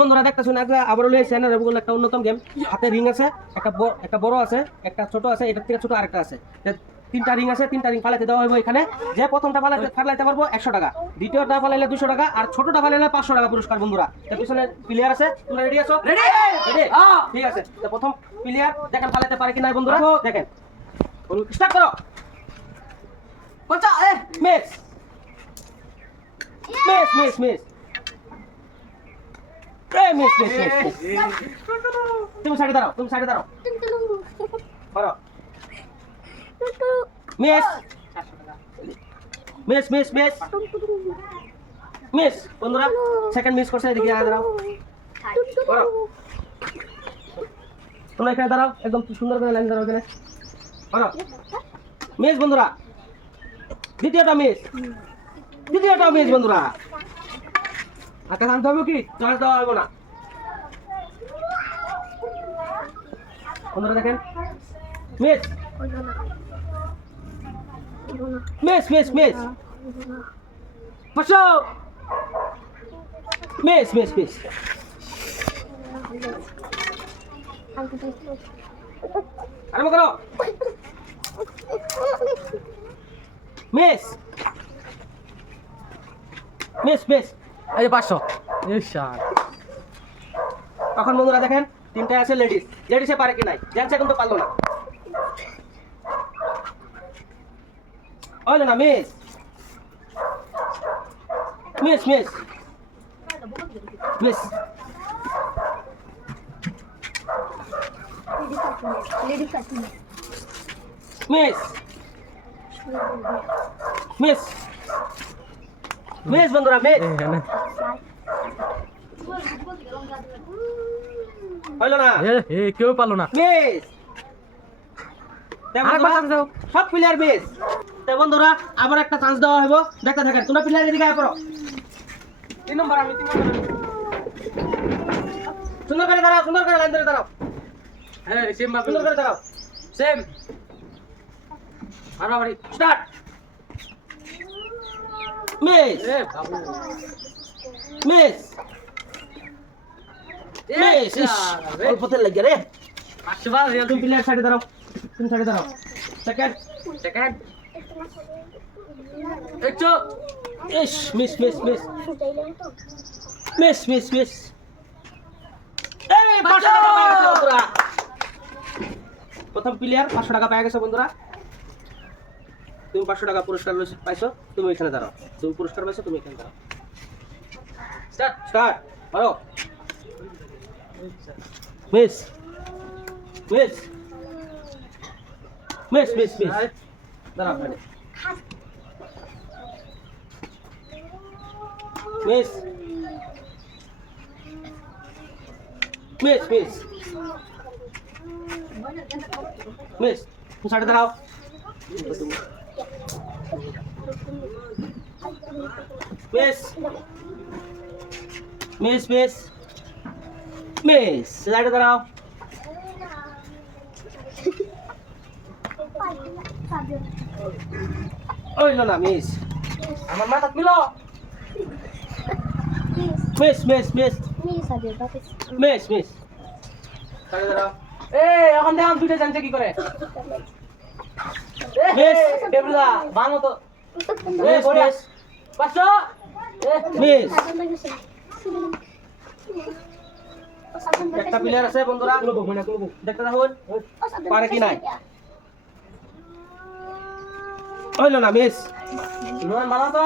বন্ধুরা দেখতেছো না আবারও লইছে না রেগুলার একটা অন্যতম গেম। হাতে রিং আছে, একটা বড় আছে, একটা ছোট আছে, এটার থেকে ছোট আরেকটা আছে। তিনটা রিং আছে, তিনটা রিং ফালাইতে দেওয়া হবে এখানে। যে প্রথমটা ফালাইতে পারবো 100 টাকা, দ্বিতীয়টা ফালাইলে 200 টাকা, আর ছোটটা ফালাইলে 500 টাকা পুরস্কার। বন্ধুরা এর পিছনে প্লেয়ার আছে, তোমরা রেডি আছো? রেডি। ঠিক আছে, তো প্রথম প্লেয়ার দেখেন ফালাইতে পারে কিনা বন্ধুরা, দেখেন স্টার্ট করো। মিস মিস মিস মিস তুমি সাইডে দাঁড়াও, করো। মিস বন্ধুরা সেকেন্ড মিস করছে, এদিকে দাঁড়াও, করো। তোমরা এখানে দাঁড়াও, একদম সুন্দর করে লাইন দাঁড়াও এখানে, করো। মিস বন্ধুরা, দ্বিতীয়টা মিস বন্ধুরা। আচ্ছা জানতে হবে কি চার্জ দেওয়া হবে না বন্ধুরা, দেখেন miss miss miss miss miss miss miss আরম্ভ করো। মিস মিস মিস এই 500। এখন বন্ধুরা দেখেন তিনটা আছে লেডিসে পারে কি নাই, জেন্টস এখন তো পারলো না। হইলো না, miss miss miss miss miss miss miss বন্ধুরা, মিস হইলো না, কেউ পারলো না। মিস সব প্লেয়ার মিস। বন্ধুরা আবার একটা চান্স দেওয়া হইব, দেখতে থাকেন। তোমরা প্লেয়ার এদিকে আয় পড়ো। 3 নম্বর, আমি 3 নম্বর। সুন্দর করে দাঁড়াও, সুন্দর করে লাইন ধরে দাঁড়াও। হ্যাঁ সেম ভাবে সুন্দর করে দাঁড়াও, সেম। বাড়াবাড়ি স্টার্ট। মিস মিস মিস অল্পতে লাগে রে। তুমি প্লেয়ার সাইডে দাঁড়াও, তুমি সাইডে দাঁড়াও। সেকেন্ড একটু ইস miss miss miss miss miss miss এই 500 টাকা পেয়ে গেছে বন্ধুরা। প্রথম প্লেয়ার 500 টাকা পেয়ে গেছে বন্ধুরা। তুমি 500 টাকা পুরস্কার পাইছো, তুমি এখানে দাঁড়াও। তুমি পুরস্কার পাইছো, তুমি এখানে দাঁড়াও। স্টার্ট করো। Miss miss miss miss miss দাঁড়াও এখানে। মিস মিস মিস মিস তুমি সাইডে দাঁড়াও। মিস মিস মিস মিস সাইডে দাঁড়াও। ওইলো না, মিস আমার মাথা মিলো। Miss miss miss miss miss সাইডে দাঁড়াও। এখন দেখুন দুইটা জানছে কি করে। মিস দেবলা ভাঙো তো। Miss miss 500 miss. একটা প্লেয়ার আছে বন্ধুরা, দেখতে থাকুন পারে কি নাই। হইলো না, মিস। মানা তো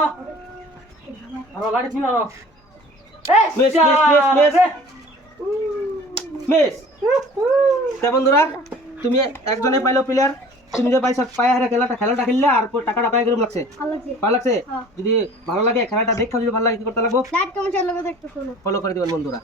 আমার গাড়ি ছিল না। Miss miss miss miss miss. বন্ধুরা তুমি একজনে পাইলো প্লেয়ার, তুমি যে পাইছো পায়ে হারা খেলাটা খেললে আর টাকাটা পায়ে গেলাম লাগছে, ভালো লাগছে। যদি ভালো লাগে খেলাটা দেখো, যদি ভালো লাগে কি করতে লাগবো, লাইক কমেন্ট ফলো করে দিবেন বন্ধুরা।